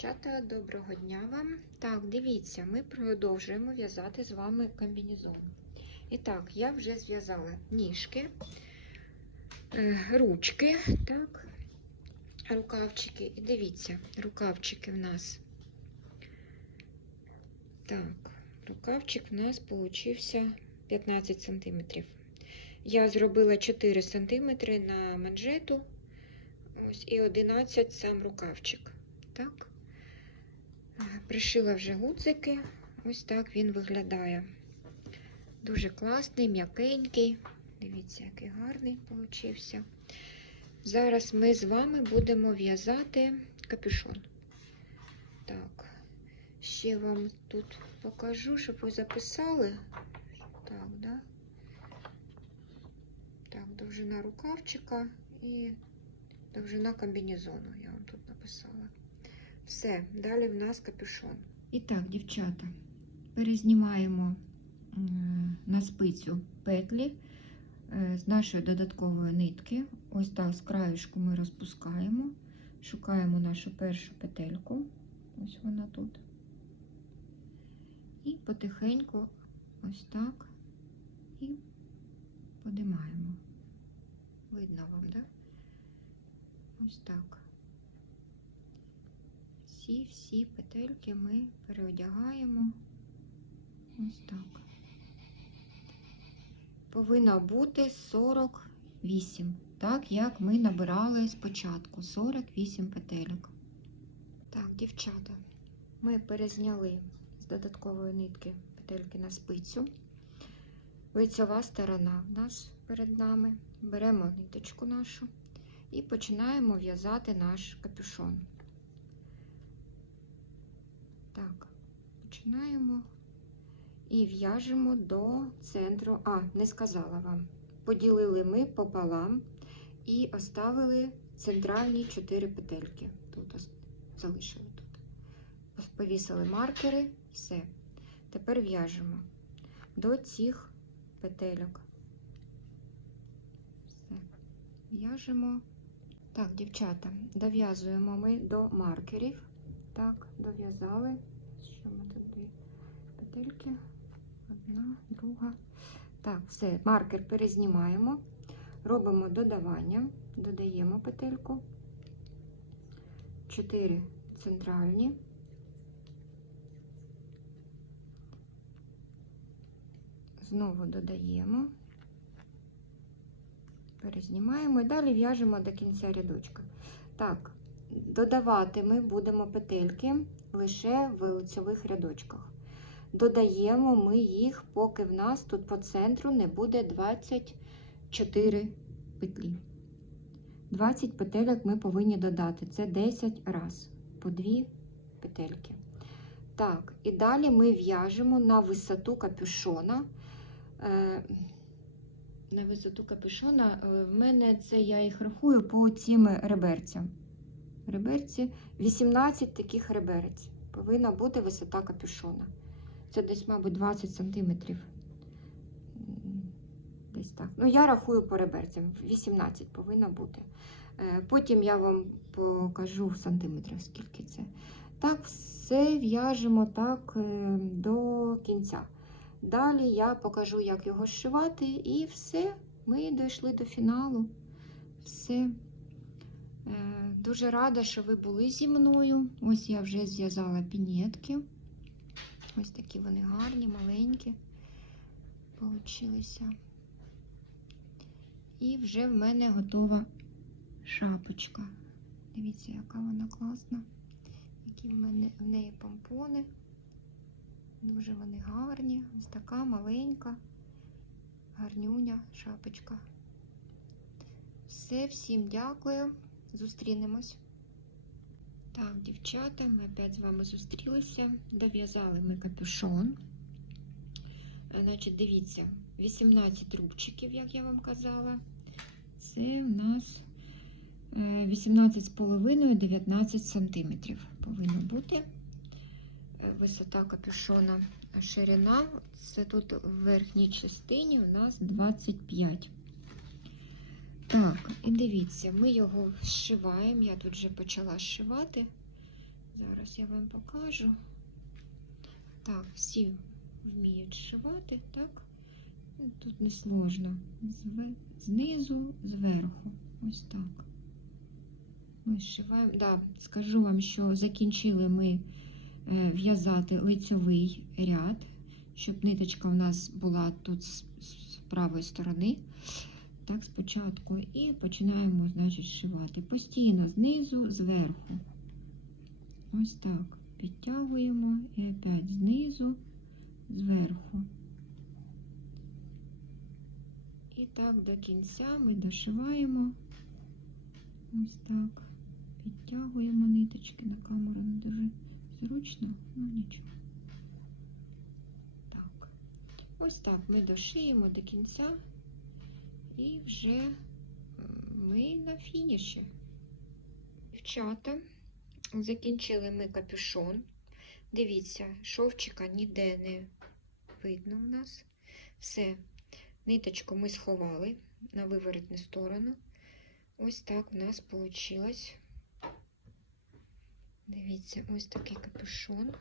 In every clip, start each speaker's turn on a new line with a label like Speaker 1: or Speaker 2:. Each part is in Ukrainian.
Speaker 1: Дівчата, доброго дня вам. Так, дивіться, ми продовжуємо в'язати з вами комбінезон. І так, я вже зв'язала ніжки, е, ручки, так, рукавчики. І дивіться, рукавчики в нас. Так, рукавчик в нас получився 15 см. Я зробила 4 см на манжету. Ось і 11 сам рукавчик. Так. Пришила вже гудзики. Ось так він виглядає. Дуже класний, м'якенький. Дивіться, який гарний получився. Зараз ми з вами будемо в'язати капюшон. Так, ще вам тут покажу, щоб ви записали. Так, да? Так, довжина рукавчика і довжина комбінезону, я вам тут написала. Все, далі в нас капюшон. І так, дівчата, перезнімаємо на спицю петлі е, з нашої додаткової нитки. Ось так з краєшку ми розпускаємо, шукаємо нашу першу петельку. Ось вона тут. І потихеньку ось так і подимаємо. Видно вам, так? Да? Ось так. Всі-всі петельки ми переодягаємо ось так. Повинно бути 48, так як ми набирали спочатку 48 петельок. Так, дівчата, ми перезняли з додаткової нитки петельки на спицю. Лицьова сторона в нас перед нами. Беремо ниточку нашу і починаємо в'язати наш капюшон. Так, починаємо і в'яжемо до центру. А, не сказала вам. Поділили ми пополам і оставили центральні 4 петельки. Тут залишили тут. Повісили маркери, все. Тепер в'яжемо до цих петельок. Все. В'яжемо. Так, дівчата, дов'язуємо ми до маркерів. Так, дов'язали. Що ми тут дві петельки? Одна, друга. Так, все, маркер перезнімаємо. Робимо додавання, додаємо петельку. 4 центральні. Знову додаємо, перезнімаємо і далі в'яжемо до кінця рядочка. Так, додавати ми будемо петельки лише в лицьових рядочках. Додаємо ми їх, поки в нас тут по центру не буде 24 петлі. 20 петельок ми повинні додати. Це 10 раз по 2 петельки. Так, і далі ми в'яжемо на висоту капюшона. Е, на висоту капюшона е, в мене це я їх рахую по цим реберцям. Реберці 18 таких реберець. Повинна бути висота капюшона. Це десь, мабуть, 20 сантиметрів. Десь так. Ну, я рахую по реберцям. 18 повинна бути. Е, Потім я вам покажу в сантиметрах, скільки це. Так, все в'яжемо так е, до кінця. Далі я покажу, як його зшивати, і все, ми дійшли до фіналу. Все. Дуже рада, що ви були зі мною. Ось я вже зв'язала пінетки. Ось такі вони гарні, маленькі получилися. І вже в мене готова шапочка. Дивіться, яка вона класна. Які в мене в неї помпони. Дуже вони гарні. Ось така маленька, гарнюня шапочка. Все, всім дякую. Зустрінемось. Так, дівчата, ми опять з вами зустрілися. Дов'язали ми капюшон. Е, Значить, дивіться, 18 рубчиків, як я вам казала. Це у нас 18,5-19 сантиметрів повинно бути. Е, Висота капюшона, ширина. Це тут в верхній частині у нас 25. Так, і дивіться, ми його зшиваємо. Я тут вже почала зшивати. Зараз я вам покажу. Так, всі вміють шивати, так? Тут не сложно. Знизу, зверху. Ось так. Ми зшиваємо. Да, скажу вам, що закінчили ми е, в'язати лицьовий ряд, щоб ниточка в нас була тут з правої сторони. Так, спочатку. І починаємо, значить, зшивати. Постійно знизу, зверху. Ось так. Підтягуємо і опять знизу, зверху. І так до кінця ми дошиваємо. Ось так. Підтягуємо ниточки на камеру не дуже зручно, ну нічого. Ось так ми дошиємо до кінця і вже ми на фініші. Дівчата, закінчили ми капюшон. Дивіться, шовчика ніде не видно в нас. Все, ниточку ми сховали на виворотну сторону. Ось так в нас вийшло. Дивіться, ось такий капюшон.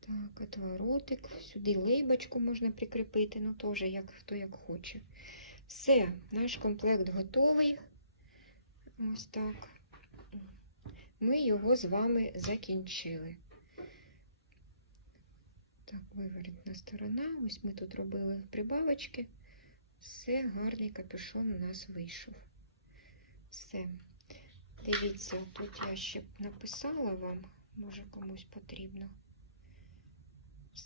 Speaker 1: Так, отворотик. Сюди лейбочку можна прикріпити, ну теж як хто як хоче. Все, наш комплект готовий. Ось так. Ми його з вами закінчили. Так, виворотна сторона. Ось ми тут робили прибавочки. Все, гарний капюшон у нас вийшов. Все. Дивіться, тут я ще написала вам, може комусь потрібно.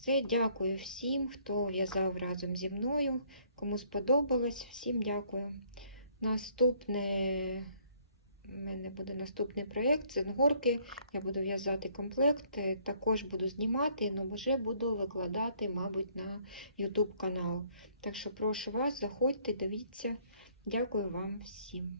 Speaker 1: Все, дякую всім, хто в'язав разом зі мною. Кому сподобалось, всім дякую. Наступне у мене буде наступний проєкт це горки. Я буду в'язати комплект, е, також буду знімати, але вже буду викладати, мабуть, на YouTube канал. Так що прошу вас, заходьте, дивіться. Дякую вам всім.